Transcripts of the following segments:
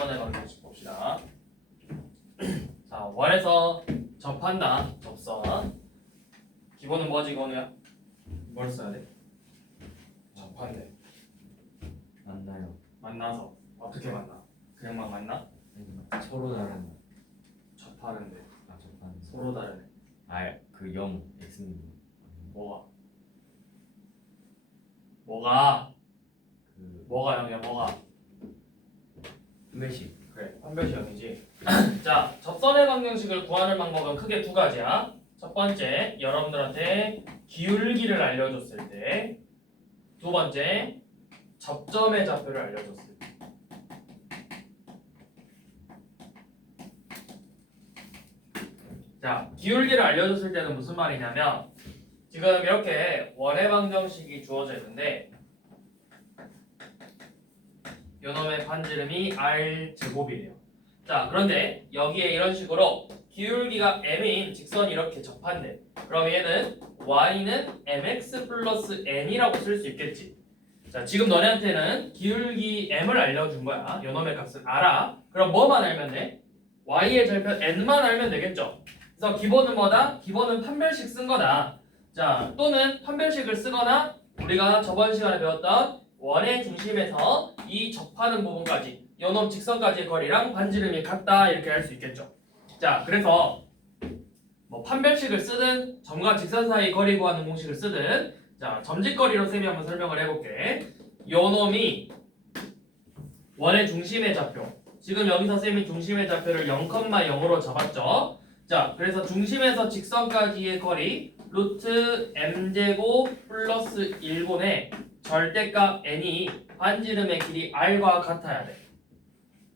접선의 방정식 봅시다. 자, 원에서 접한다. 접선. 기본은 뭐지, 이거는? 뭘 써야 돼? 접한대. 만나요. 만나서. 어떻게 만나? 그냥 막 만나? 서로 다른. 접하는데. 아 접하는. 서로 다르네. 아그 0 x는 뭐가? 뭐가? 그 뭐가 0이야, 뭐가? 한배씩. 그래, 판별식 0이지. 자, 접선의 방정식을 구하는 방법은 크게 두 가지야. 첫 번째, 여러분들한테 기울기를 알려줬을 때. 두 번째, 접점의 좌표를 알려줬을 때. 자, 기울기를 알려줬을 때는 무슨 말이냐면 지금 이렇게 원의 방정식이 주어져 있는데 요놈의 반지름이 r제곱이에요. 자, 그런데 여기에 이런 식으로 기울기가 m인 직선이 이렇게 접한대. 그럼 얘는 y는 mx 플러스 n이라고 쓸 수 있겠지. 자, 지금 너네한테는 기울기 m을 알려준 거야. 요놈의 값을 알아. 그럼 뭐만 알면 돼? y의 절편 n만 알면 되겠죠. 그래서 기본은 뭐다? 기본은 판별식 쓴 거다. 자, 또는 판별식을 쓰거나 우리가 저번 시간에 배웠던 원의 중심에서 이 접하는 부분까지 요놈 직선까지의 거리랑 반지름이 같다 이렇게 할 수 있겠죠. 자, 그래서 뭐 판별식을 쓰든 점과 직선 사이 거리 구하는 공식을 쓰든 자, 점직거리로 쌤이 한번 설명을 해볼게. 요놈이 원의 중심의 좌표. 지금 여기서 쌤이 중심의 좌표를 0,0으로 잡았죠. 자, 그래서 중심에서 직선까지의 거리 루트 m제곱 플러스 1분의 절대값 n이 반지름의 길이 r과 같아야 돼.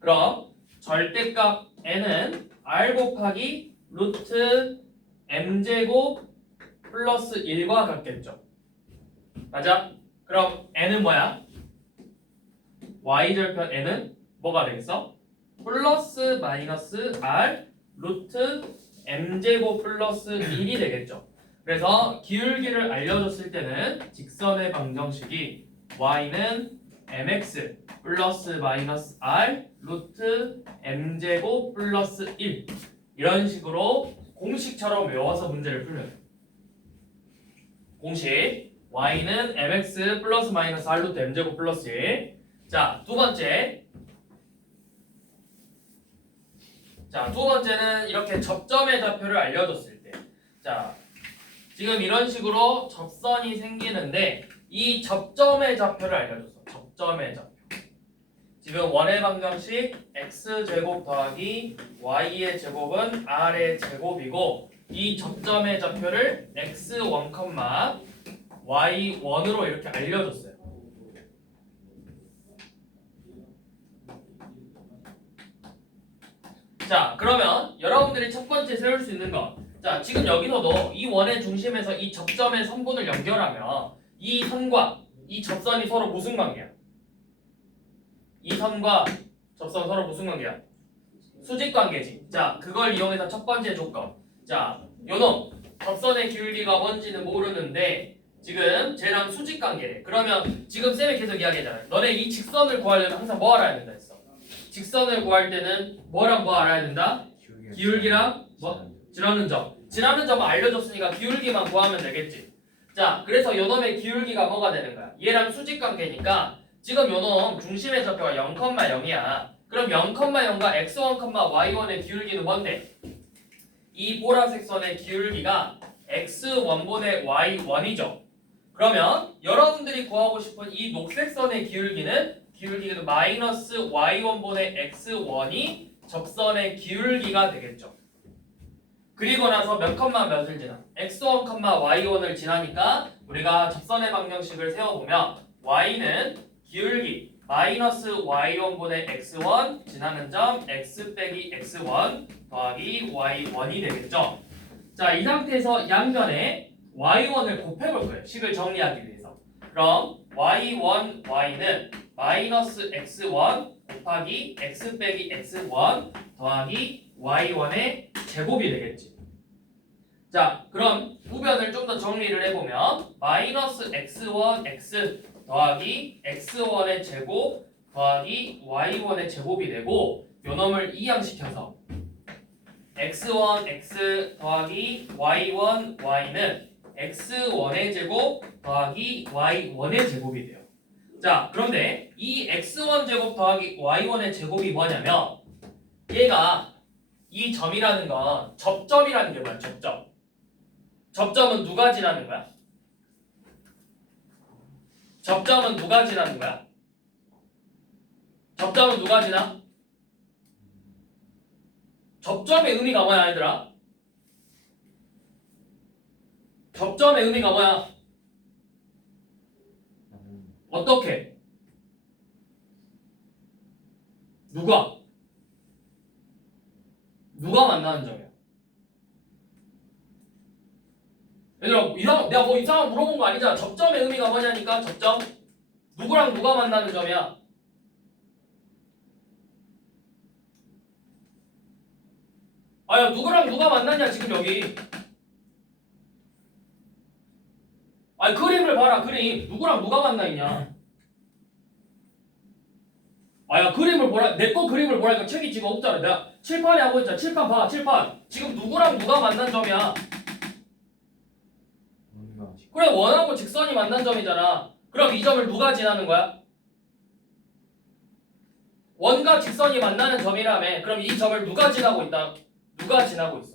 그럼 절대값 n은 r 곱하기 루트 m제곱 플러스 1과 같겠죠. 맞아? 그럼 n은 뭐야? y절편 n은 뭐가 되겠어? 플러스 마이너스 r 루트 m제곱 플러스 1이 되겠죠. 그래서 기울기를 알려줬을 때는 직선의 방정식이 y는 mx 플러스 마이너스 r 루트 m제곱 플러스 1 이런 식으로 공식처럼 외워서 문제를 풀면 돼. 공식 y는 mx 플러스 마이너스 r 루트 m제곱 플러스 1. 자, 두 번째는 이렇게 접점의 좌표를 알려줬을 때. 자, 지금 이런 식으로 접선이 생기는데 이 접점의 좌표를 알려줬어. 접점의 좌표. 지금 원의 방정식 x제곱 더하기 y의 제곱은 r의 제곱이고 이 접점의 좌표를 x1, y1으로 이렇게 알려줬어요. 자, 그러면 여러분들이 첫 번째 세울 수 있는 거. 자, 지금 여기서도 이 원의 중심에서 이 접점의 선분을 연결하면 이 선과 이 접선이 서로 무슨 관계야? 이 선과 접선 서로 무슨 관계야? 수직 관계지. 자, 그걸 이용해서 첫 번째 조건. 자, 요놈 접선의 기울기가 뭔지는 모르는데 지금 쟤랑 수직 관계래. 그러면 지금 쌤이 계속 이야기하잖아. 너네 이 직선을 구하려면 항상 뭐 알아야 된다 했어? 직선을 구할 때는 뭐랑 뭐 알아야 된다? 기울기랑 뭐? 지나는 점. 지나는 점을 알려줬으니까 기울기만 구하면 되겠지. 자, 그래서 요놈의 기울기가 뭐가 되는 거야? 얘랑 수직 관계니까 지금 요놈 중심의 좌표가 0,0이야. 그럼 0,0과 x1, y1의 기울기는 뭔데? 이 보라색 선의 기울기가 x1분의 y1이죠. 그러면 여러분들이 구하고 싶은 이 녹색 선의 기울기는 마이너스 y1분의 x1이 접선의 기울기가 되겠죠. 그리고 나서 몇 컴마 몇을 지나? x1, y1을 지나니까 우리가 접선의 방정식을 세워보면 y는 기울기 마이너스 y1분의 x1 지나는 점 x 빼기 x1 더하기 y1이 되겠죠. 자, 이 상태에서 양변에 y1을 곱해볼 거예요. 식을 정리하기 위해서. 그럼 y1, y는 마이너스 x1 곱하기 x 빼기 x1 더하기 y1의 제곱이 되겠지. 자, 그럼 우변을 좀 더 정리를 해보면 마이너스 x1 x 더하기 x1의 제곱 더하기 y1의 제곱이 되고 요 놈을 이항시켜서 x1 x 더하기 y1 y는 x1의 제곱 더하기 y1의 제곱이 돼요. 자, 그런데 이 x1 제곱 더하기 y1의 제곱이 뭐냐면 얘가 이 점이라는 건 접점이라는 게 뭐야? 접점. 접점은 누가 지나는 거야? 접점은 누가 지나는 거야? 접점은 누가 지나? 접점의 의미가 뭐야, 얘들아? 접점의 의미가 뭐야? 어떻게? 누가 만나는 점이야? 얘들아, 내가 뭐 이상한 물어본 거 아니잖아. 접점의 의미가 뭐냐니까, 접점. 누구랑 누가 만나는 점이야? 아야, 누구랑 누가 만났냐, 지금 여기. 아니, 그림을 봐라, 그림. 누구랑 누가 만나 있냐? 아야, 그림을 보라. 내 거 그림을 보라니까 책이 지금 없잖아. 내가 칠판에 하고 있잖아. 칠판 봐, 칠판. 지금 누구랑 누가 만난 점이야? 그래, 원하고 직선이 만난 점이잖아. 그럼 이 점을 누가 지나는 거야? 원과 직선이 만나는 점이라며. 그럼 이 점을 누가 지나고 있다? 누가 지나고 있어?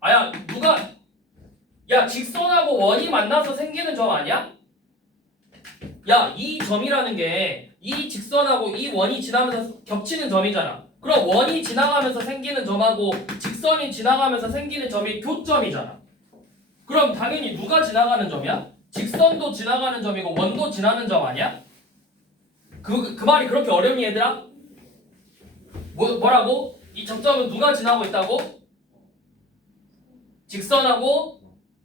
아야, 야, 직선하고 원이 만나서 생기는 점 아니야? 야, 이 점이라는 게 이 직선하고 이 원이 지나면서 겹치는 점이잖아. 그럼 원이 지나가면서 생기는 점하고 직선이 지나가면서 생기는 점이 교점이잖아. 그럼 당연히 누가 지나가는 점이야? 직선도 지나가는 점이고 원도 지나는 점 아니야? 그 말이 그렇게 어렵니, 얘들아? 뭐라고? 이 접점은 누가 지나고 있다고? 직선하고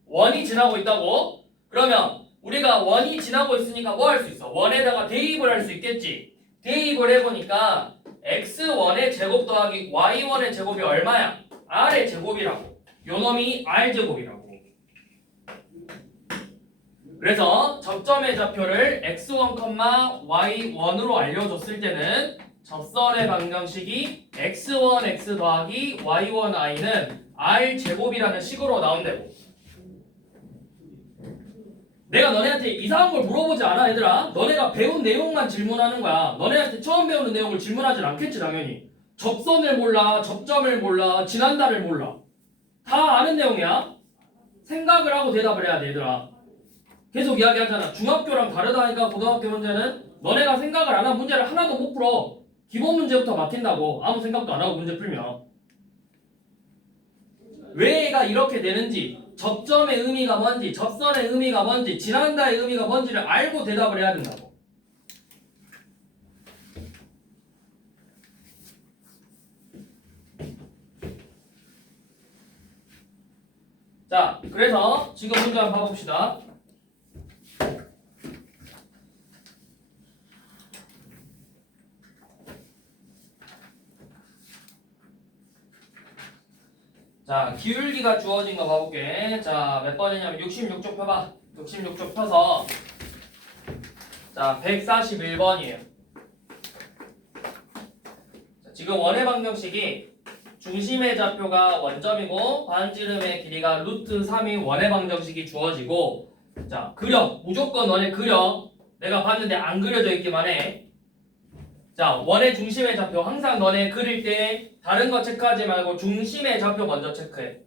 원이 지나고 있다고? 그러면 우리가 원이 지나고 있으니까 뭐 할 수 있어? 원에다가 대입을 할 수 있겠지? 대입을 해보니까 x1의 제곱 더하기 y1의 제곱이 얼마야? r의 제곱이라고. 요 놈이 r제곱이라고. 그래서 접점의 좌표를 x1, y1으로 알려줬을 때는 접선의 방정식이 x1, x 더하기 y1, i는 r제곱이라는 식으로 나온다고. 내가 너네한테 이상한 걸 물어보지 않아, 얘들아. 너네가 배운 내용만 질문하는 거야. 너네한테 처음 배우는 내용을 질문하진 않겠지, 당연히. 접선을 몰라, 접점을 몰라, 지난다를 몰라. 다 아는 내용이야. 생각을 하고 대답을 해야 돼, 얘들아. 계속 이야기하잖아. 중학교랑 다르다니까, 고등학교 문제는. 너네가 생각을 안 하면 문제를 하나도 못 풀어. 기본 문제부터 막힌다고. 아무 생각도 안 하고 문제 풀면. 왜가 이렇게 되는지, 접점의 의미가 뭔지, 접선의 의미가 뭔지, 지난다의 의미가 뭔지를 알고 대답을 해야 된다고. 자, 그래서 지금 문제 한번 봐봅시다. 자, 기울기가 주어진 거 봐볼게. 자, 몇 번이냐면 66쪽 펴봐. 66쪽 펴서 자, 141번이에요. 자, 지금 원의 방정식이 중심의 좌표가 원점이고 반지름의 길이가 루트 3인 원의 방정식이 주어지고 자, 그려. 무조건 너네 그려. 내가 봤는데 안 그려져 있기만 해. 자, 원의 중심의 좌표 항상 너네 그릴 때 다른 거 체크하지 말고 중심의 좌표 먼저 체크해.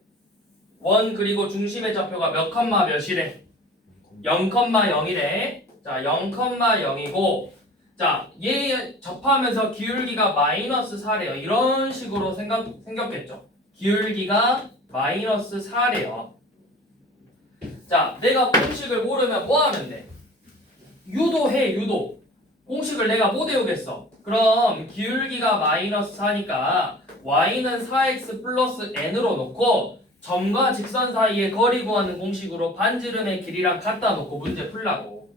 원 그리고 중심의 좌표가 몇 컴마 몇이래? 0,0이래. 자, 0,0이고 자, 얘 접하면서 기울기가 마이너스 4래요. 이런 식으로 생겼겠죠. 기울기가 마이너스 4래요. 자, 내가 공식을 모르면 뭐 하면 돼? 유도해, 유도. 공식을 내가 못 외우겠어. 그럼 기울기가 마이너스 4니까 y는 4x 플러스 n으로 놓고 점과 직선 사이의 거리 구하는 공식으로 반지름의 길이랑 갖다 놓고 문제 풀라고.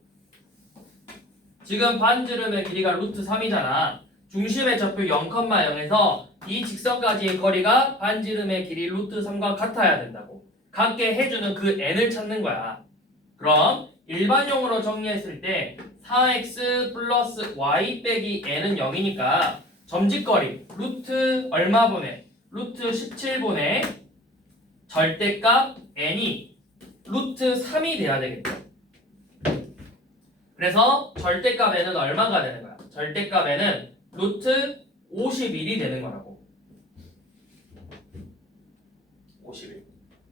지금 반지름의 길이가 루트 3이잖아. 중심의 좌표 0,0에서 이 직선까지의 거리가 반지름의 길이 루트 3과 같아야 된다고. 같게 해주는 그 n을 찾는 거야. 그럼 일반용으로 정리했을 때 4x 플러스 y 빼기 n은 0이니까 점집거리 루트 얼마분의 루트 17분의 절대값 n이 루트 3이 돼야 되겠죠. 그래서 절대값 n은 얼마가 되는 거야? 절대값 n은 루트 51이 되는 거라고. 51.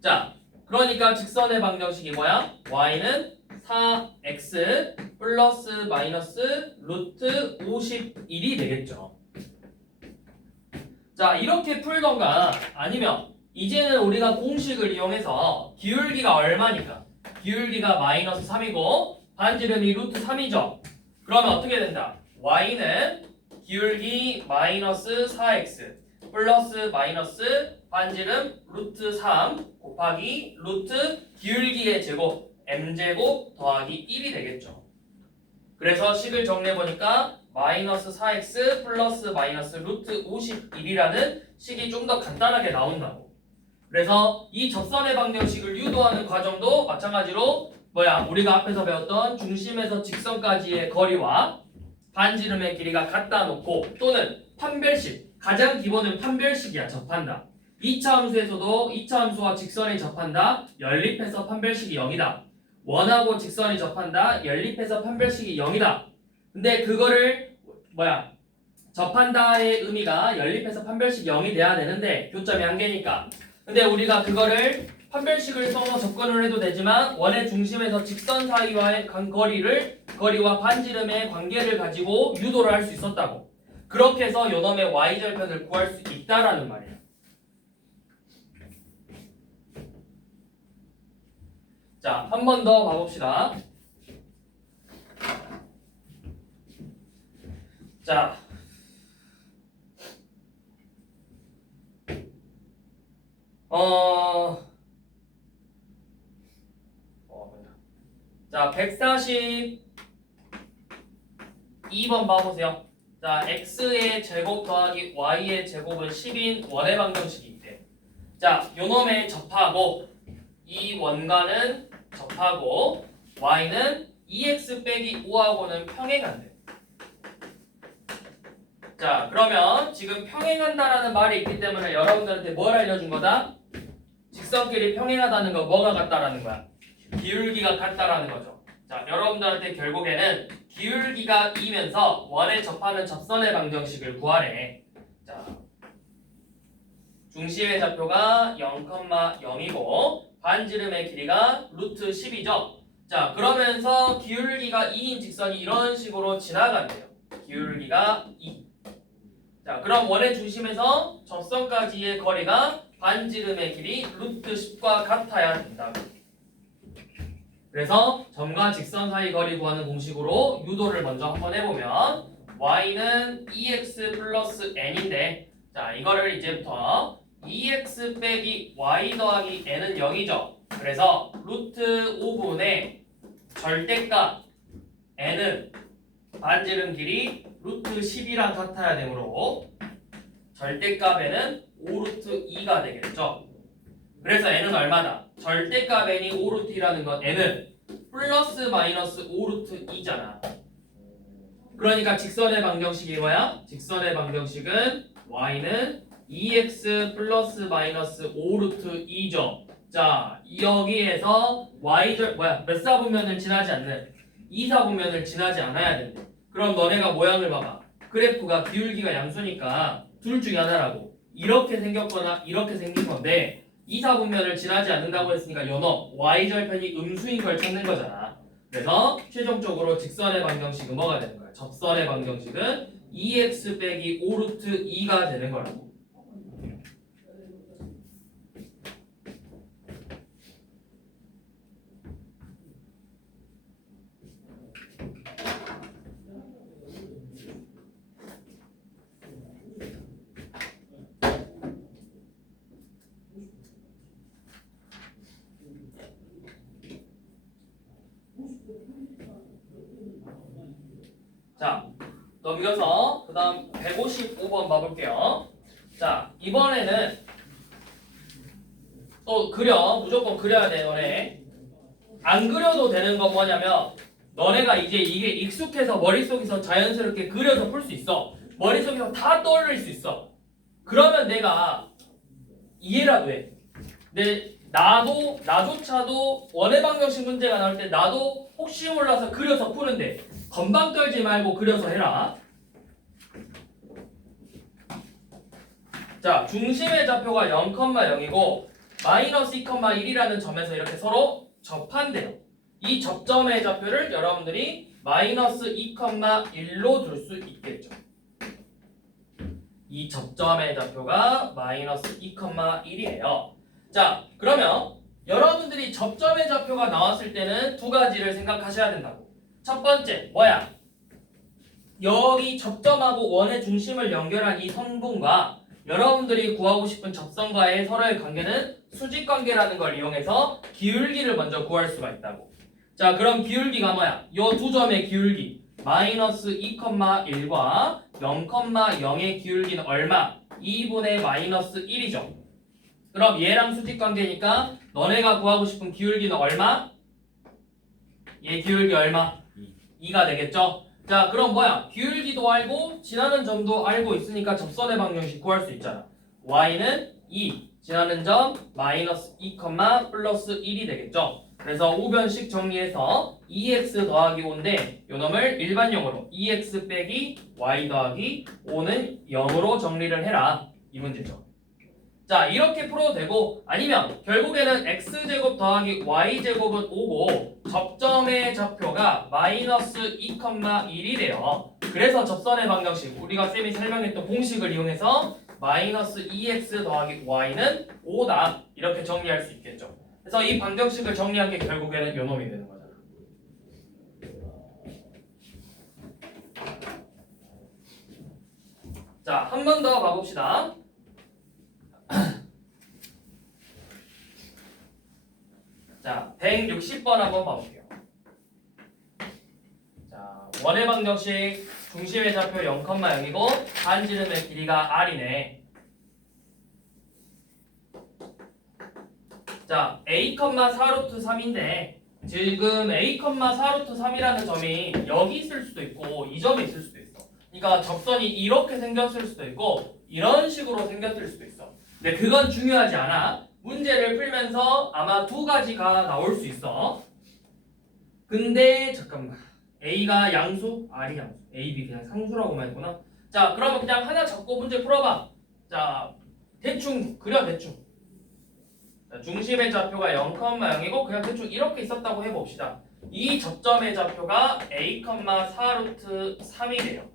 자, 그러니까 직선의 방정식이 뭐야? y는 4x 플러스 마이너스 루트 51이 되겠죠. 자, 이렇게 풀던가 아니면 이제는 우리가 공식을 이용해서 기울기가 얼마니까? 기울기가 마이너스 3이고 반지름이 루트 3이죠. 그러면 어떻게 된다? y는 기울기 마이너스 4x 플러스 마이너스 반지름 루트 3 곱하기 루트 기울기의 제곱 m제곱 더하기 1이 되겠죠. 그래서 식을 정리해보니까 마이너스 4x 플러스 마이너스 루트 51이라는 식이 좀 더 간단하게 나온다고. 그래서 이 접선의 방정식을 유도하는 과정도 마찬가지로 우리가 앞에서 배웠던 중심에서 직선까지의 거리와 반지름의 길이가 같다 놓고 또는 판별식, 가장 기본은 판별식이야. 접한다. 2차 함수에서도 2차 함수와 직선이 접한다. 연립해서 판별식이 0이다. 원하고 직선이 접한다. 연립해서 판별식이 0이다. 근데 그거를 접한다의 의미가 연립해서 판별식이 0이 돼야 되는데 교점이 한 개니까. 근데 우리가 그거를 판별식을 써서 접근을 해도 되지만 원의 중심에서 직선 사이와의 거리와 반지름의 관계를 가지고 유도를 할 수 있었다고. 그렇게 해서 요놈의 y절편을 구할 수 있다라는 말이에요. 자, 한 번 더 봐봅시다. 자, 자, 142번 봐보세요. 자, x의 제곱 더하기 y의 제곱은 10인 원의 방정식이 있대. 자, 요놈에 접하고 이 원과는 접하고 y는 2x 빼기 5하고는 평행한대. 자, 그러면 지금 평행한다라는 말이 있기 때문에 여러분들한테 뭘 알려준 거다? 직선끼리 평행하다는 거 뭐가 같다라는 거야? 기울기가 같다라는 거죠. 자, 여러분들한테 결국에는 기울기가 2면서 원에 접하는 접선의 방정식을 구하래. 자, 중심의 좌표가 0,0이고 반지름의 길이가 루트 10이죠. 자, 그러면서 기울기가 2인 직선이 이런 식으로 지나간대요. 기울기가 2. 자, 그럼 원의 중심에서 접선까지의 거리가 반지름의 길이 루트 10과 같아야 된다. 그래서 점과 직선 사이 거리 구하는 공식으로 유도를 먼저 한번 해보면 y는 2x 플러스 n인데, 자, 이거를 이제부터 2x 빼기 y 더하기 n은 0이죠. 그래서 루트 5분의 절대값 n은 반지름 길이 루트 10이랑 같아야 되므로 절대값 n은 5루트 2가 되겠죠. 그래서 n은 얼마다? 절대값 n이 5루트 2라는 건 n은 플러스 마이너스 5루트 2잖아. 그러니까 직선의 방정식이 뭐야? 직선의 방정식은 y는 2x 플러스 마이너스 5루트 2죠. 자, 여기에서 몇 사분면을 지나지 않는 2사분면을 지나지 않아야 된대. 그럼 너네가 모양을 봐봐. 그래프가 기울기가 양수니까 둘 중에 하나라고. 이렇게 생겼거나 이렇게 생긴 건데 2사분면을 지나지 않는다고 했으니까 요놈 y절편이 음수인 걸 찾는 거잖아. 그래서 최종적으로 직선의 방정식은 뭐가 되는 거야? 접선의 방정식은 2x 빼기 5루트 2가 되는 거라고. 자, 넘겨서 그 다음 155번 봐볼게요. 자, 이번에는 또 무조건 그려야 돼, 너네. 안 그려도 되는 건 뭐냐면 너네가 이제 이게 익숙해서 머릿속에서 자연스럽게 그려서 풀 수 있어. 머릿속에서 다 떠올릴 수 있어. 그러면 내가 이해라도 해. 나조차도 원의 방정식 문제가 나올 때 나도 혹시 몰라서 그려서 푸는데 건방 떨지 말고 그려서 해라. 자, 중심의 좌표가 0,0이고 마이너스 2,1이라는 점에서 이렇게 서로 접한대요. 이 접점의 좌표를 여러분들이 마이너스 2,1로 둘 수 있겠죠. 이 접점의 좌표가 마이너스 2,1이에요. 자, 그러면 여러분들이 접점의 좌표가 나왔을 때는 두 가지를 생각하셔야 된다고. 첫 번째, 뭐야? 여기 접점하고 원의 중심을 연결한 이 선분과 여러분들이 구하고 싶은 접선과의 서로의 관계는 수직관계라는 걸 이용해서 기울기를 먼저 구할 수가 있다고. 자, 그럼 기울기가 뭐야? 요 두 점의 기울기 마이너스 2,1과 0,0의 기울기는 얼마? 2분의 마이너스 1이죠. 그럼 얘랑 수직관계니까 너네가 구하고 싶은 기울기는 얼마? 얘 기울기 얼마? 2가 되겠죠? 자, 그럼 뭐야? 기울기도 알고 지나는 점도 알고 있으니까 접선의 방정식 구할 수 있잖아. y는 2, 지나는 점 마이너스 2, 플러스 1이 되겠죠? 그래서 우변식 정리해서 2x 더하기 5인데 요 놈을 일반형으로 2x 빼기 y 더하기 5는 0으로 정리를 해라. 이 문제죠. 자, 이렇게 풀어도 되고 아니면 결국에는 x제곱 더하기 y제곱은 5고 접점의 좌표가 마이너스 2,1이래요. 그래서 접선의 방정식 우리가 쌤이 설명했던 공식을 이용해서 마이너스 2x 더하기 y는 5다 이렇게 정리할 수 있겠죠. 그래서 이 방정식을 정리한 게 결국에는 요 놈이 되는 거잖아. 자, 한 번 더 봐봅시다. 자, 160번 한번 봐볼게요. 자, 원의 방정식 중심의 좌표 0,0이고 반지름의 길이가 r이네. 자, a,4루트 3인데 지금 a,4루트 3이라는 점이 여기 있을 수도 있고 이 점이 있을 수도 있어. 그러니까 접선이 이렇게 생겼을 수도 있고 이런 식으로 생겼을 수도 있어. 근데 그건 중요하지 않아. 문제를 풀면서 아마 두 가지가 나올 수 있어. 근데 잠깐만, A가 양수, R이 양수, A, B 그냥 상수라고만 했구나. 자, 그러면 그냥 하나 잡고 문제 풀어봐. 자, 대충 그려 대충. 자, 중심의 좌표가 0,0이고 그냥 대충 이렇게 있었다고 해봅시다. 이 접점의 좌표가 a,4루트 3이래요.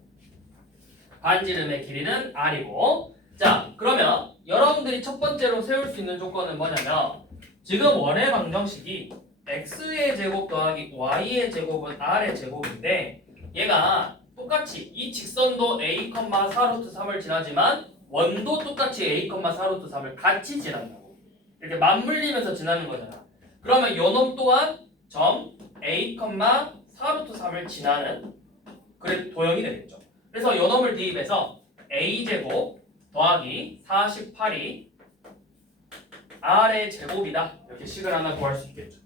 반지름의 길이는 r이고. 자, 그러면 여러분들이 첫 번째로 세울 수 있는 조건은 뭐냐면 지금 원의 방정식이 x의 제곱 더하기 y의 제곱은 r의 제곱인데 얘가 똑같이 이 직선도 a,4루트 3을 지나지만 원도 똑같이 a,4루트 3을 같이 지난다고. 이렇게 맞물리면서 지나는 거잖아. 그러면 요놈 또한 점 a,4루트 3을 지나는 그래 도형이 되겠죠. 그래서 요놈을 대입해서 a제곱 더하기 48이 r의 제곱이다. 이렇게 식을 하나 구할 수 있겠죠.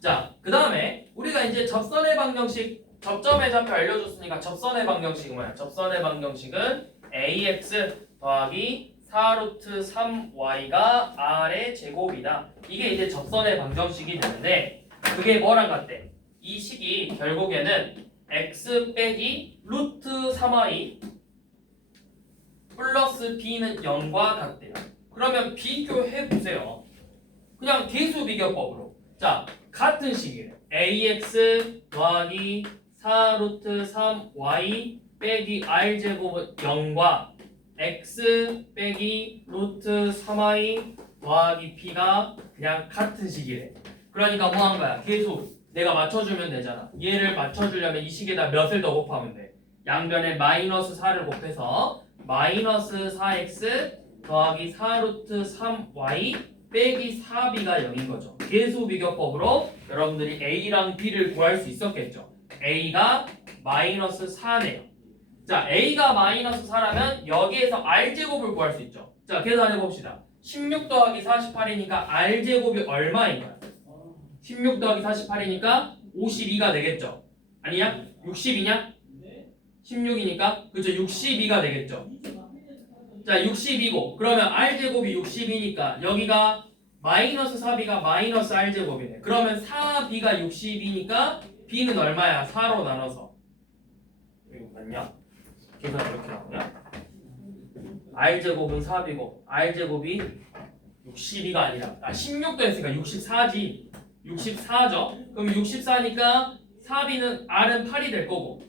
자, 그 다음에 우리가 이제 접선의 방정식 접점의 좌표 알려줬으니까 접선의 방정식은 뭐야? 접선의 방정식은 ax 더하기 4루트 3y가 r의 제곱이다. 이게 이제 접선의 방정식이 되는데 그게 뭐랑 같대? 이 식이 결국에는 x 빼기 루트 3y 플러스 b는 0과 같대요. 그러면 비교해보세요. 그냥 계수 비교법으로. 자, 같은 식이에요. ax 더하기 4루트 3y 빼기 r제곱은 0과 x 빼기 루트 3y 더하기 b가 그냥 같은 식이래. 그러니까 뭐 한 거야? 계수 내가 맞춰주면 되잖아. 얘를 맞춰주려면 이 식에다 몇을 더 곱하면 돼. 양변에 마이너스 4를 곱해서 마이너스 4x 더하기 4루트 3y 빼기 4b가 0인 거죠. 계수 비교법으로 여러분들이 a랑 b를 구할 수 있었겠죠. a가 마이너스 4네요. 자, a가 마이너스 4라면 여기에서 r제곱을 구할 수 있죠. 자, 계산해 봅시다. 16 더하기 48이니까 r제곱이 얼마인 거야? 16 더하기 48이니까 52가 되겠죠. 아니야? 60이냐? 16이니까 그죠? 62가 되겠죠. 자 62고 그러면 r제곱이 60이니까 여기가 마이너스 4b가 마이너스 r제곱이네. 그러면 4b가 60이니까 b는 얼마야? 4로 나눠서 이거 맞냐? 계산 이렇게 나오냐? r제곱은 4b고 r제곱이 62가 아니라 16도 했으니까 64지. 64죠. 그럼 64니까 4b는 r은 8이 될 거고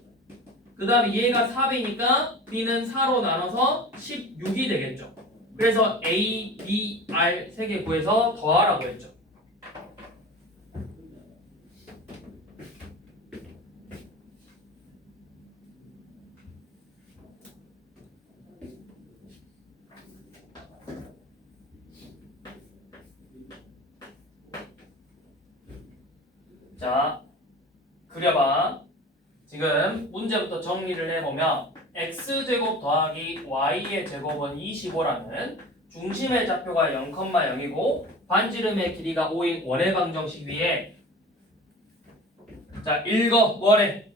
그 다음에 얘가 4b니까 b는 4로 나눠서 16이 되겠죠. 그래서 a, b, r 세 개 구해서 더하라고 했죠. 자, 그려봐. 지금 문제부터 정리를 해보면 x제곱 더하기 y의 제곱은 25라는 중심의 좌표가 0,0이고 반지름의 길이가 5인 원의 방정식 위에 자 읽어 뭐래?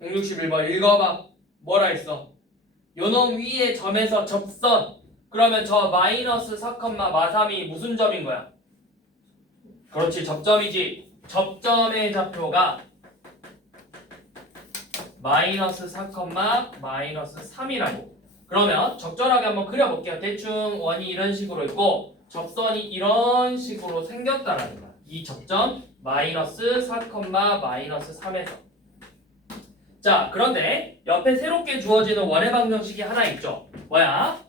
161번 읽어봐. 뭐라 했어? 요놈 위에 점에서 접선 그러면 저 마이너스 4,마삼이 무슨 점인 거야? 그렇지 접점이지. 접점의 좌표가 마이너스 4, 마이너스 3이라고. 그러면 적절하게 한번 그려볼게요. 대충 원이 이런 식으로 있고 접선이 이런 식으로 생겼다라는 거야. 이 접점 마이너스 4, 마이너스 3에서. 자 그런데 옆에 새롭게 주어지는 원의 방정식이 하나 있죠. 뭐야?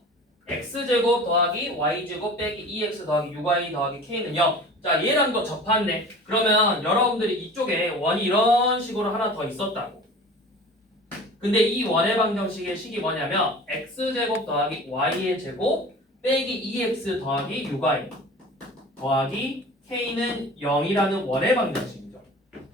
x제곱 더하기 y제곱 빼기 2x 더하기 6y 더하기 k는 0. 자 얘랑도 접한네. 그러면 여러분들이 이쪽에 원이 이런 식으로 하나 더 있었다고. 근데 이 원의 방정식의 식이 뭐냐면 x제곱 더하기 y의 제곱 빼기 2x 더하기 6y 더하기 k는 0이라는 원의 방정식이죠.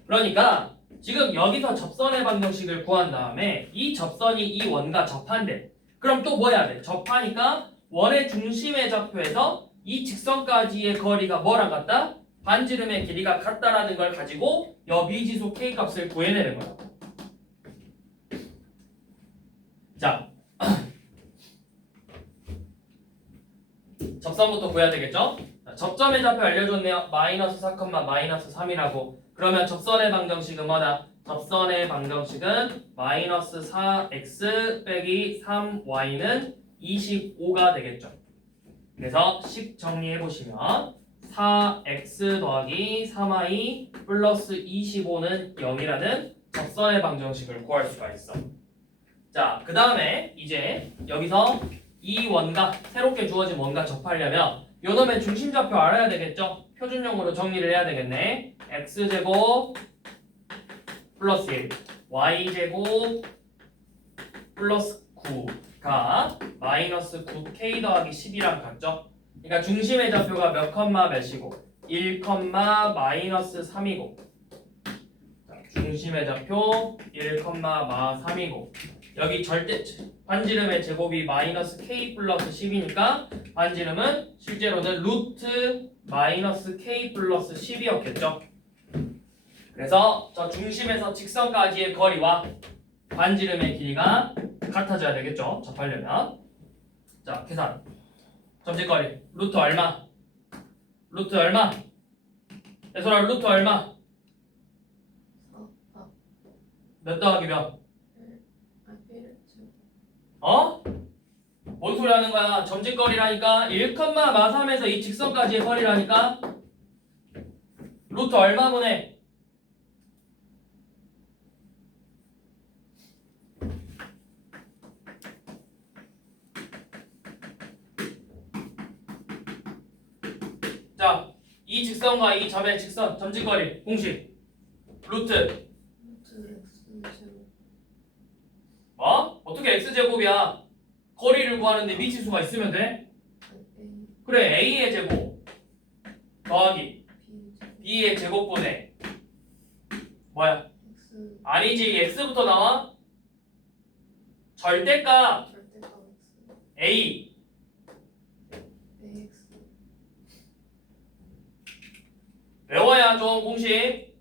그러니까 지금 여기서 접선의 방정식을 구한 다음에 이 접선이 이 원과 접한대. 그럼 또 뭐 해야 돼? 접하니까 원의 중심의 좌표에서 이 직선까지의 거리가 뭐랑 같다? 반지름의 길이가 같다라는 걸 가지고 여 미지수 k 값을 구해내는 거야. 자, 접선부터 구해야 되겠죠? 접점의 좌표 알려줬네요. 마이너스 4, 마이너스 3이라고. 그러면 접선의 방정식은 뭐다? 접선의 방정식은 마이너스 4x 빼기 3y는 25가 되겠죠. 그래서 식 정리해보시면 4x 더하기 3y 플러스 25는 0이라는 접선의 방정식을 구할 수가 있어. 자, 그 다음에 이제 여기서 이 원과 새롭게 주어진 원과 접하려면 요놈의 중심좌표 알아야 되겠죠? 표준형으로 정리를 해야 되겠네. x제곱 플러스 1 y제곱 플러스 9가 마이너스 9k 더하기 10이랑 같죠? 그러니까 중심의 좌표가 몇 컴마 몇이고 1 마이너스 3이고 중심의 좌표 1 마 3이고 여기 절대 반지름의 제곱이 마이너스 k 플러스 10이니까 반지름은 실제로는 루트 마이너스 k 플러스 10이었겠죠. 그래서 저 중심에서 직선까지의 거리와 반지름의 길이가 같아져야 되겠죠. 접하려면. 자 계산. 점진거리 루트 얼마? 루트 얼마? 예솔아 루트 얼마? 몇 더하기 몇? 어? 뭔 소리 하는 거야? 점진거리라니까 1, 마3에서 이 직선까지의 거리라니까 루트 얼마분의 자, 이 직선과 이 점의 직선 점진거리 공식 루트 어떻게 x제곱이야? 거리를 구하는데 미치수가 있으면 돼? 그래 a의 제곱 더하기 b의 제곱분의 뭐야? 아니지 x부터 나와? 절대값 a 외워야 좀 공식.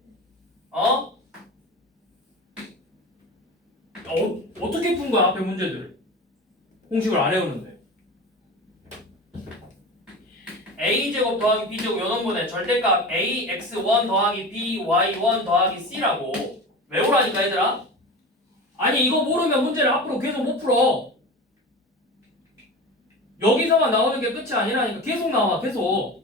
어떻게 푼 거야 앞에 문제들? 공식을 안 외우는데. a제곱 더하기 b제곱 요 놈분의 절대값 ax1 더하기 by1 더하기 c라고 외우라니까 얘들아. 아니 이거 모르면 문제를 앞으로 계속 못 풀어. 여기서만 나오는 게 끝이 아니라니까. 계속 나와 계속.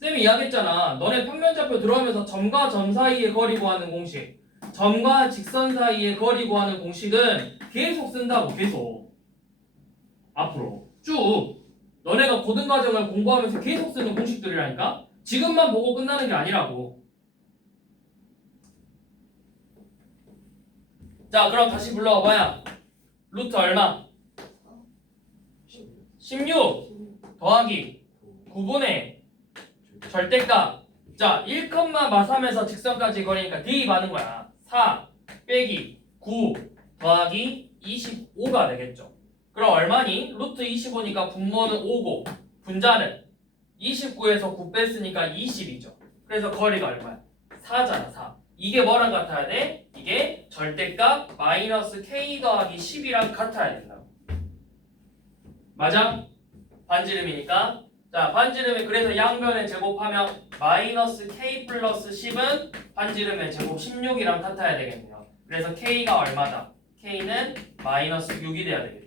쌤이 이야기했잖아. 너네 평면좌표 들어오면서 점과 점 사이의 거리 구하는 공식, 점과 직선 사이의 거리 구하는 공식은 계속 쓴다고. 계속 앞으로 쭉 너네가 고등과정을 공부하면서 계속 쓰는 공식들이라니까. 지금만 보고 끝나는 게 아니라고. 자 그럼 다시 불러와 봐야. 루트 얼마? 16 더하기 9분의 절대값. 자 1,3에서 직선까지 거리니까 대입하는 거야. 4 빼기 9 더하기 25가 되겠죠. 그럼 얼마니? 루트 25니까 분모는 5고 분자는 29에서 9 뺐으니까 20이죠. 그래서 거리가 얼마야? 4잖아. 4. 이게 뭐랑 같아야 돼? 이게 절대값 마이너스 k 더하기 10이랑 같아야 된다고. 맞아? 반지름이니까. 자 반지름이 그래서 양변에 제곱하면 마이너스 k 플러스 10은 반지름의 제곱 16이랑 같아야 되겠네요. 그래서 k가 얼마다? k는 마이너스 6이 돼야 되겠지.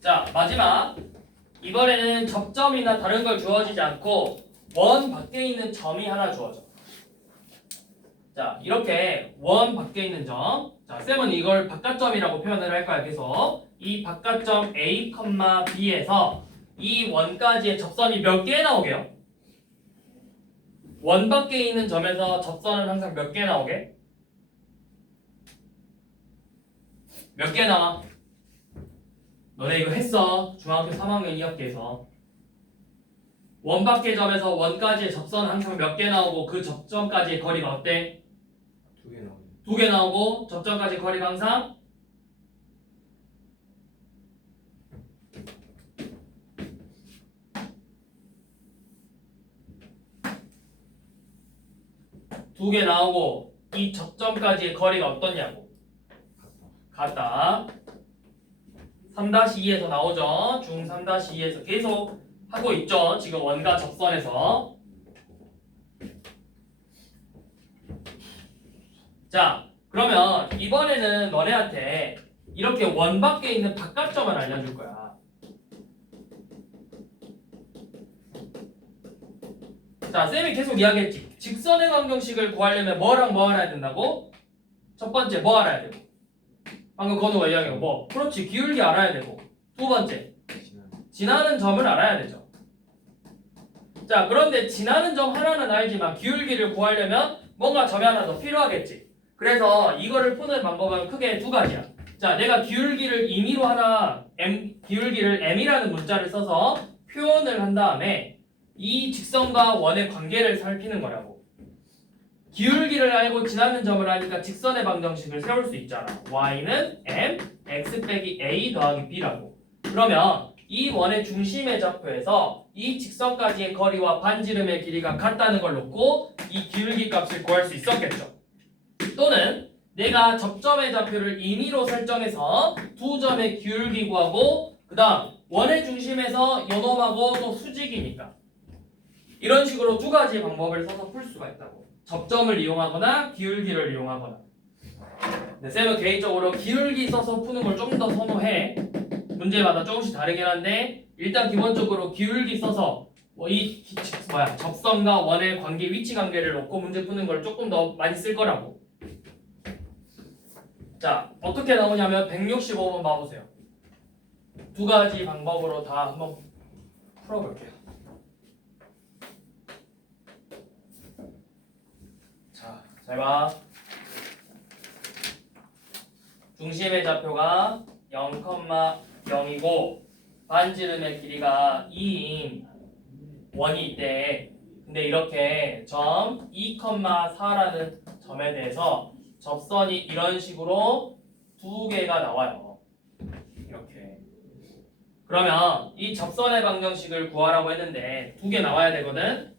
자 마지막. 이번에는 접점이나 다른 걸 주어지지 않고 원 밖에 있는 점이 하나 주어져. 자 이렇게 원 밖에 있는 점. 자 쌤은 이걸 바깥점이라고 표현을 할 거야. 그래서 이 바깥점 A, B에서 이 원까지의 접선이 몇 개 나오게요? 원 밖에 있는 점에서 접선은 항상 몇 개 나오게? 몇 개 나와? 너네 이거 했어. 중학교 3학년 2학기에서. 원 밖의 점에서 원까지의 접선은 항상 몇 개 나오고 그 접점까지의 거리가 어때? 2개 나오네. 2개 나오고 접점까지 거리가 항상 두 개 나오고 이 접점까지의 거리가 어떻냐고. 같다. 3-2에서 나오죠. 중 3-2에서 계속 하고 있죠. 지금 원과 접선에서. 자 그러면 이번에는 너네한테 이렇게 원 밖에 있는 바깥점을 알려줄 거야. 자 쌤이 계속 이야기했지. 직선의 방정식을 구하려면 뭐랑 뭐 알아야 된다고? 첫 번째 뭐 알아야 되고, 방금 건우가 이야기한 뭐? 그렇지, 기울기 알아야 되고. 두 번째 지나는 점을 알아야 되죠. 자 그런데 지나는 점 하나는 알지만 기울기를 구하려면 뭔가 점이 하나 더 필요하겠지. 그래서 이거를 푸는 방법은 크게 두 가지야. 자 내가 기울기를 임의로 하나 기울기를 m이라는 문자를 써서 표현을 한 다음에 이 직선과 원의 관계를 살피는 거라고. 기울기를 알고 지나는 점을 아니까 직선의 방정식을 세울 수 있잖아. y는 m x 빼기 a 더하기 b라고. 그러면 이 원의 중심의 좌표에서 이 직선까지의 거리와 반지름의 길이가 같다는 걸 놓고 이 기울기 값을 구할 수 있었겠죠. 또는 내가 접점의 좌표를 임의로 설정해서 두 점의 기울기 구하고 그 다음 원의 중심에서 요놈하고 또 수직이니까 이런 식으로 두 가지 방법을 써서 풀 수가 있다고. 접점을 이용하거나 기울기를 이용하거나. 네, 쌤은 개인적으로 기울기 써서 푸는 걸 좀 더 선호해. 문제마다 조금씩 다르긴 한데 일단 기본적으로 기울기 써서 이 접선과 원의 관계 위치 관계를 놓고 문제 푸는 걸 조금 더 많이 쓸 거라고. 자 어떻게 나오냐면 165번 봐보세요. 두 가지 방법으로 다 한번 풀어볼게요. 자, 잘 봐. 중심의 좌표가 0,0이고 반지름의 길이가 2인 원이 있대. 근데 이렇게 점 2,4라는 점에 대해서 접선이 이런 식으로 두 개가 나와요. 이렇게. 그러면 이 접선의 방정식을 구하라고 했는데 두 개 나와야 되거든.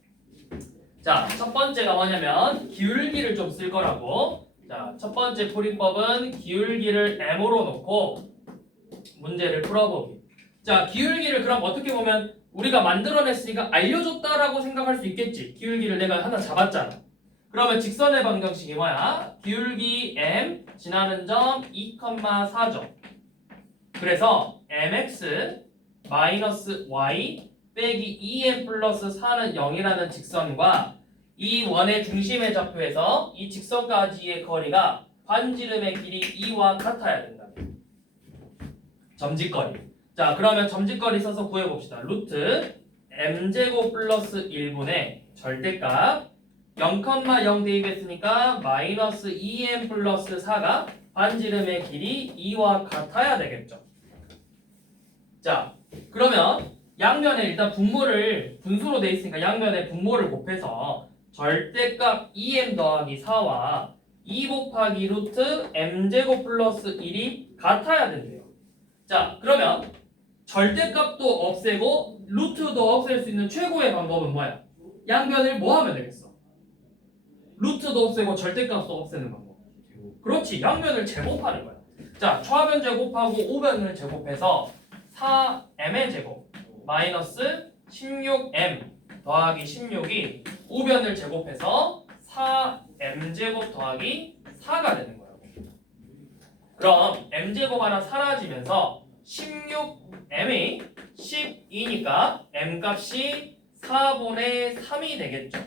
자, 첫 번째가 뭐냐면 기울기를 좀 쓸 거라고. 자, 첫 번째 풀이법은 기울기를 m으로 놓고 문제를 풀어보기. 자, 기울기를 그럼 어떻게 보면 우리가 만들어냈으니까 알려줬다라고 생각할 수 있겠지. 기울기를 내가 하나 잡았잖아. 그러면 직선의 방정식이 뭐야? 기울기 m 지나는 점 2,4점. 그래서 mx 마이너스 y 빼기 2m 플러스 4는 0이라는 직선과 이 원의 중심의 좌표에서 이 직선까지의 거리가 반지름의 길이 2와 같아야 된다. 점직거리. 자, 그러면 점직거리 써서 구해봅시다. 루트 m제곱 플러스 1분의 절대값 0,0 대입했으니까 마이너스 2m 플러스 4가 반지름의 길이 2와 같아야 되겠죠. 자, 그러면 양면에 일단 분수로 돼 있으니까 양면에 분모를 곱해서 절대값 2m 더하기 4와 2 곱하기 루트 m제곱 플러스 1이 같아야 된대요. 자, 그러면 절대값도 없애고 루트도 없앨 수 있는 최고의 방법은 뭐야? 양변을 뭐 하면 되겠어? 루트도 없애고 절대값도 없애는 방법. 그렇지, 양변을 제곱하는 거야. 자, 좌변 제곱하고 우변을 제곱해서 4m의 제곱 마이너스 16m 더하기 16이 우변을 제곱해서 4m제곱 더하기 4가 되는 거예요. 그럼 m제곱 하나 사라지면서 16m이 12니까 m값이 4분의 3이 되겠죠.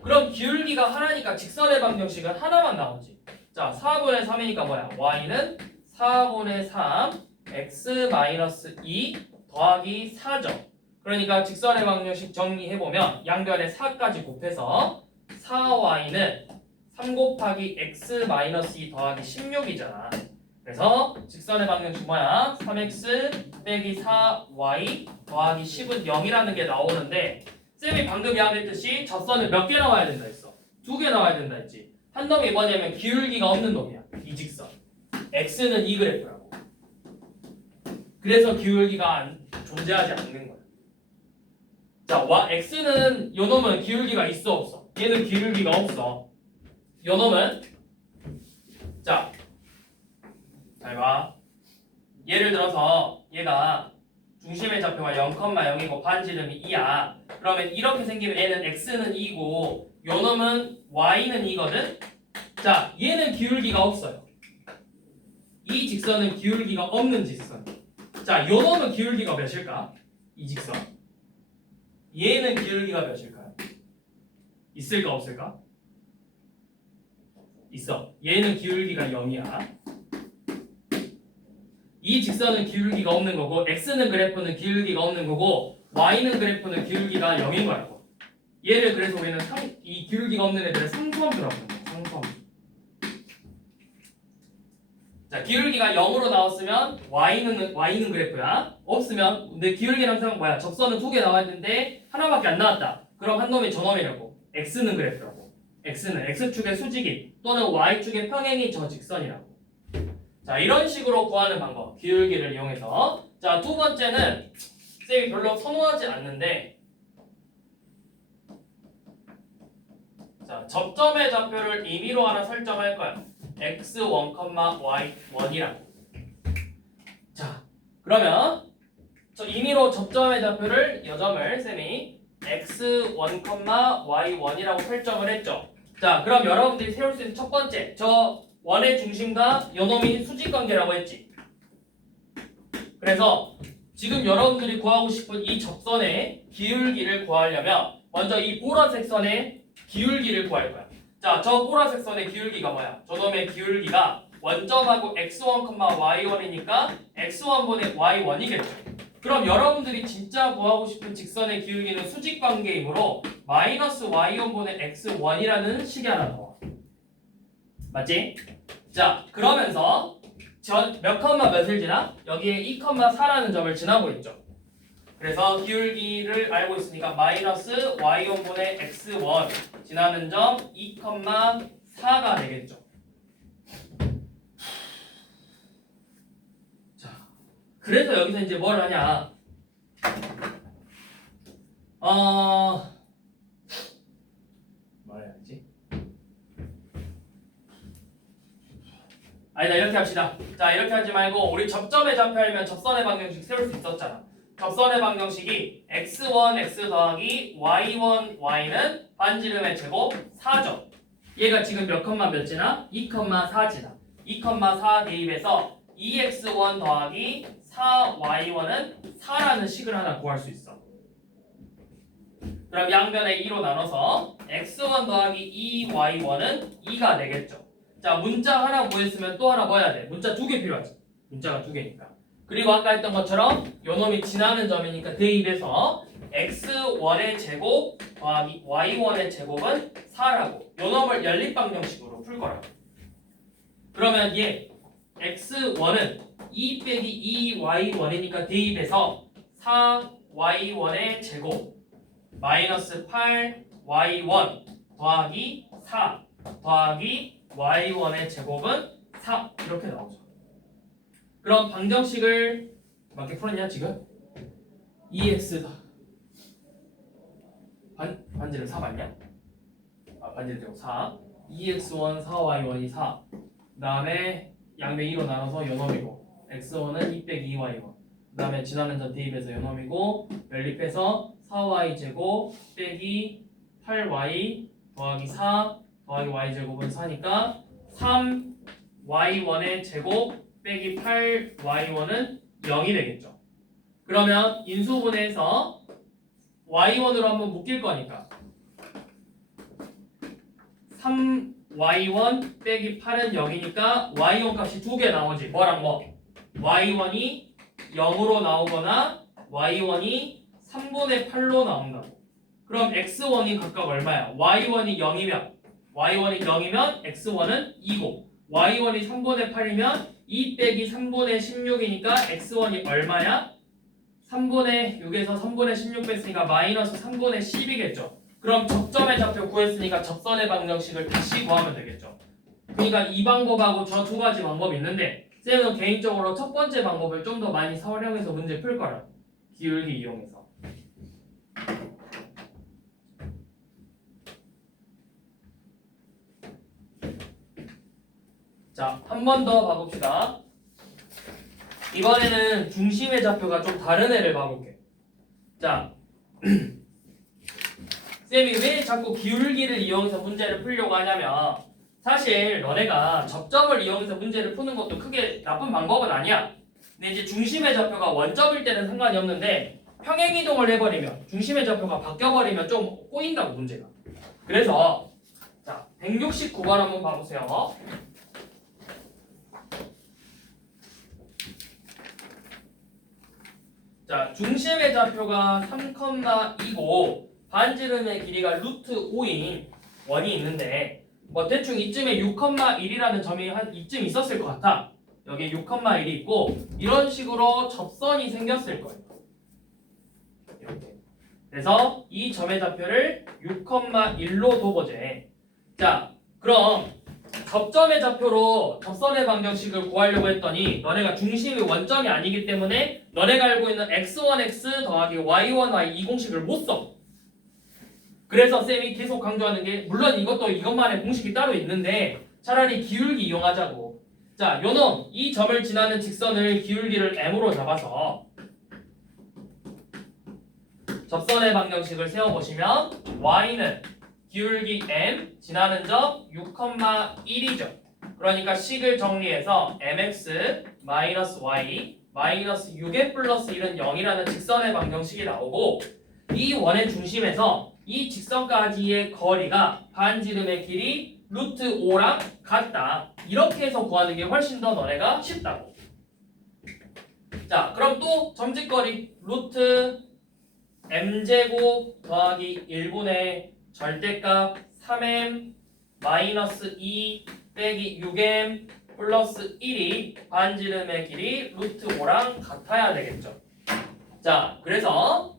그럼 기울기가 하나니까 직선의 방정식은 하나만 나오지. 자, 4분의 3이니까 뭐야? y는 4분의 3 x-2 더하기 4죠. 그러니까 직선의 방정식 정리해보면 양변에 4까지 곱해서 4y는 3 곱하기 x-2 더하기 16이잖아. 그래서 직선의 방정식 뭐야? 3x 빼기 4y 더하기 10은 0이라는 게 나오는데 쌤이 방금 이야기했듯이 접선은 몇 개 나와야 된다 했어? 2개 나와야 된다 했지. 한 놈이 뭐냐면 기울기가 없는 놈이야. 이 직선. x는 이 그래프라고. 그래서 기울기가 존재하지 않는 거야. 자, x는 요 놈은 기울기가 있어 없어? 얘는 기울기가 없어. 요 놈은 자, 잘 봐. 예를 들어서 얘가 중심의 좌표가 0,0이고 반지름이 2야. 그러면 이렇게 생기면 얘는 x는 2고 요 놈은 y는 2거든. 자, 얘는 기울기가 없어요. 이 직선은 기울기가 없는 직선. 자, 요 놈은 기울기가 몇일까? 이 직선. 얘는 기울기가 몇일까요? 있을까 없을까? 있어. 얘는 기울기가 0이야. 이 직선은 기울기가 없는 거고 x는 그래프는 기울기가 없는 거고 y는 그래프는 기울기가 0인 거라고. 얘를 그래서 우리는 이 기울기가 없는 애들을 상수함수라고 합니다. 상수함수. 자, 기울기가 0으로 나왔으면 y는 그래프야. 없으면 근데 기울기 항상 뭐야? 접선은 2개 나와야 되는데 하나밖에 안 나왔다. 그럼 한 놈이 저놈이라고. x는 그래프라고. x는 x축의 수직이 또는 y축의 평행이 저 직선이라고. 자, 이런 식으로 구하는 방법. 기울기를 이용해서. 자, 두 번째는 쌤이 별로 선호하지 않는데 자, 접점의 좌표를 임의로 하나 설정할 거야. x1, y1이라고. 자, 그러면 저 임의로 접점의 좌표를 여점을 쌤이 x1, y1이라고 설정을 했죠. 자, 그럼 여러분들이 세울 수 있는 첫 번째, 저 원의 중심과 요놈이 수직관계라고 했지. 그래서 지금 여러분들이 구하고 싶은 이 접선의 기울기를 구하려면 먼저 이 보라색 선의 기울기를 구할 거야. 자, 저 보라색 선의 기울기가 뭐야? 저놈의 기울기가 원점하고 x1, y1이니까 x1분의 y1이겠죠. 그럼 여러분들이 진짜 구하고 싶은 직선의 기울기는 수직관계이므로 마이너스 y1분의 x1이라는 식이 하나 나와. 맞지? 자, 그러면서 몇 컴마 몇을 지나? 여기에 2,4라는 점을 지나고 있죠. 그래서 기울기를 알고 있으니까 마이너스 y1분의 x1 지나는 점 2,4가 되겠죠. 자, 그래서 여기서 이제 뭘 하냐? 뭘 해야지? 아니다, 이렇게 합시다. 자, 이렇게 하지 말고 우리 접점의 좌표 알면 접선의 방정식 세울 수 있었잖아. 접선의 방정식이 x1 x 더하기 y1 y는 반지름의 제곱 4죠. 얘가 지금 몇 컴마 몇 지나? 2,4 지나. 2,4 대입해서 2x1 더하기 4y1은 4라는 식을 하나 구할 수 있어. 그럼 양변에 2로 나눠서 x1 더하기 2y1은 2가 되겠죠. 자, 문자 하나 구했으면 또 하나 뭐 해야 돼? 문자 2개 필요하지. 문자가 2개니까. 그리고 아까 했던 것처럼 요 놈이 지나는 점이니까 대입해서 x1의 제곱 더하기 y1의 제곱은 4라고 요 놈을 연립방정식으로 풀 거라고. 그러면 얘 x1은 2 빼기 2y1이니까 대입해서 4y1의 제곱 마이너스 8y1 더하기 4 더하기 y1의 제곱은 4 이렇게 나오죠. 그럼 방정식을 맞게 풀었냐 지금? 2x 반지름 4 맞냐? 반지름 제곱 4 2x1 4y1이 4 그 다음에 양변 2로 나눠서 요놈이고 x1은 2 빼기 2y1 그 다음에 지나는 점 대입해서 요놈이고 연립해서 4y 제곱 빼기 8y 더하기 4 더하기 y제곱은 4니까 3y1의 제곱 빼기 8y1은 0이 되겠죠. 그러면 인수분해해서 y1으로 한번 묶일 거니까 3y1 빼기 8은 0이니까 y1 값이 2개 나오지. 뭐랑 뭐? y1이 0으로 나오거나 y1이 3분의 8로 나온다고. 그럼 x1이 각각 얼마야? y1이 0이면 x1은 2고 y1이 3분의 8이면 2 빼기 3분의 16이니까 x1이 얼마야? 3분의 6에서 3분의 16 뺐으니까 마이너스 3분의 10이겠죠. 그럼 접점의 좌표 구했으니까 접선의 방정식을 다시 구하면 되겠죠. 그러니까 이 방법하고 저 두 가지 방법이 있는데 쌤은 개인적으로 첫 번째 방법을 좀 더 많이 활용해서 문제 풀 거라. 기울기 이용해서. 자, 한 번 더 봐봅시다. 이번에는 중심의 좌표가 좀 다른 애를 봐볼게. 자, 쌤이 왜 자꾸 기울기를 이용해서 문제를 풀려고 하냐면 사실 너네가 접점을 이용해서 문제를 푸는 것도 크게 나쁜 방법은 아니야. 근데 이제 중심의 좌표가 원점일 때는 상관이 없는데 평행이동을 해버리면 중심의 좌표가 바뀌어버리면 좀 꼬인다고 문제가. 그래서 자, 169번 한번 봐보세요. 자, 중심의 좌표가 3,2고 반지름의 길이가 루트 5인 원이 있는데 뭐 대충 이쯤에 6,1이라는 점이 한 이쯤 있었을 것 같아. 여기 6,1이 있고 이런 식으로 접선이 생겼을 거예요. 이렇게. 그래서 이 점의 좌표를 6,1로 둬보재. 자, 그럼 접점의 좌표로 접선의 방정식을 구하려고 했더니 너네가 중심이 원점이 아니기 때문에 너네가 알고 있는 x1x 더하기 y1y 이 공식을 못 써. 그래서 쌤이 계속 강조하는 게 물론 이것도 이것만의 공식이 따로 있는데 차라리 기울기 이용하자고. 자, 요놈 이 점을 지나는 직선을 기울기를 m으로 잡아서 접선의 방정식을 세워보시면 y는 기울기 m 지나는 점 6,1이죠. 그러니까 식을 정리해서 mx 마이너스 y 마이너스 6의 플러스 1은 0이라는 직선의 방정식이 나오고 이 원의 중심에서 이 직선까지의 거리가 반지름의 길이 루트 5랑 같다. 이렇게 해서 구하는 게 훨씬 더 너네가 쉽다고. 자, 그럼 또 점직거리 루트 m제곱 더하기 1분의 절대값 3m 마이너스 2 빼기 6m 플러스 1이 반지름의 길이 루트 5랑 같아야 되겠죠. 자, 그래서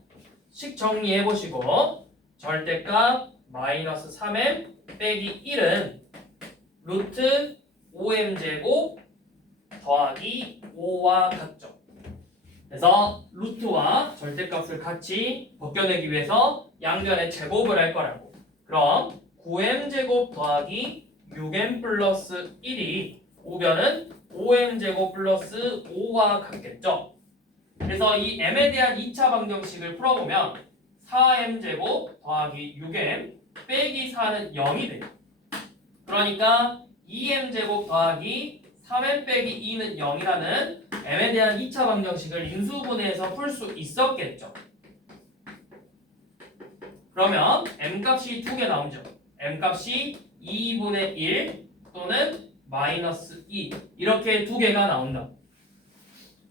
식 정리해 보시고 절대값 마이너스 3m 빼기 1은 루트 5m 제곱 더하기 5와 같죠. 그래서 루트와 절대값을 같이 벗겨내기 위해서 양변의 제곱을 할 거라고. 그럼 9m 제곱 더하기 6m 플러스 1이 우변은 5m 제곱 플러스 5와 같겠죠. 그래서 이 m에 대한 2차 방정식을 풀어보면 4m 제곱 더하기 6m 빼기 4는 0이 돼요. 그러니까 2m 제곱 더하기 3m 빼기 2는 0이라는 m에 대한 2차 방정식을 인수분해해서 풀 수 있었겠죠. 그러면 m값이 두 개 나오죠. m값이 2분의 1 또는 마이너스 2 이렇게 두 개가 나온다.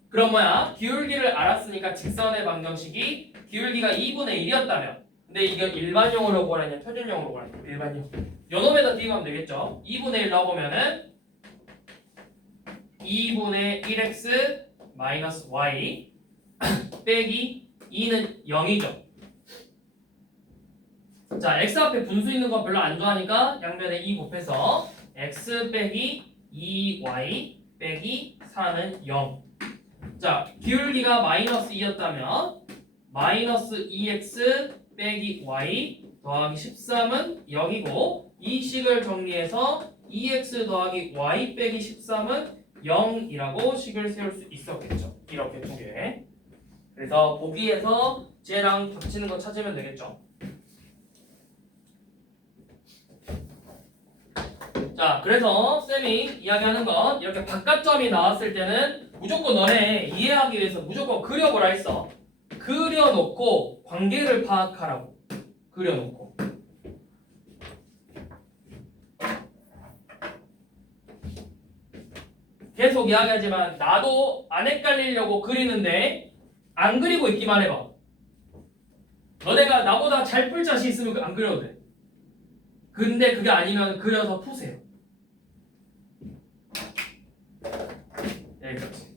그럼 뭐야? 기울기를 알았으니까 직선의 방정식이 기울기가 2분의 1이었다면 근데 이게 일반용으로 구하냐 표준용으로 구하냐? 일반용. 요놈에다 띄우면 되겠죠. 2분의 1 넣어보면은 2분의 1x 마이너스 y 빼기 2는 0이죠. 자, x 앞에 분수 있는 거 별로 안 좋아하니까 양변에 2 곱해서 x 빼기 2y 빼기 4는 0. 자, 기울기가 마이너스 2였다면 마이너스 2x 빼기 y 더하기 13은 0이고 이 식을 정리해서 2x 더하기 y 빼기 13은 0이라고 식을 세울 수 있었겠죠. 이렇게 두 개. 그래서 보기에서 쟤랑 겹치는 거 찾으면 되겠죠. 자, 그래서 쌤이 이야기하는 건 이렇게 바깥점이 나왔을 때는 무조건 너네 이해하기 위해서 무조건 그려보라 했어. 그려놓고 관계를 파악하라고. 그려놓고. 계속 이야기하지만 나도 안 헷갈리려고 그리는데 안 그리고 있기만 해봐. 너네가 나보다 잘 풀 자신 있으면 안 그려도 돼. 근데 그게 아니면 그려서 푸세요. 여기까지.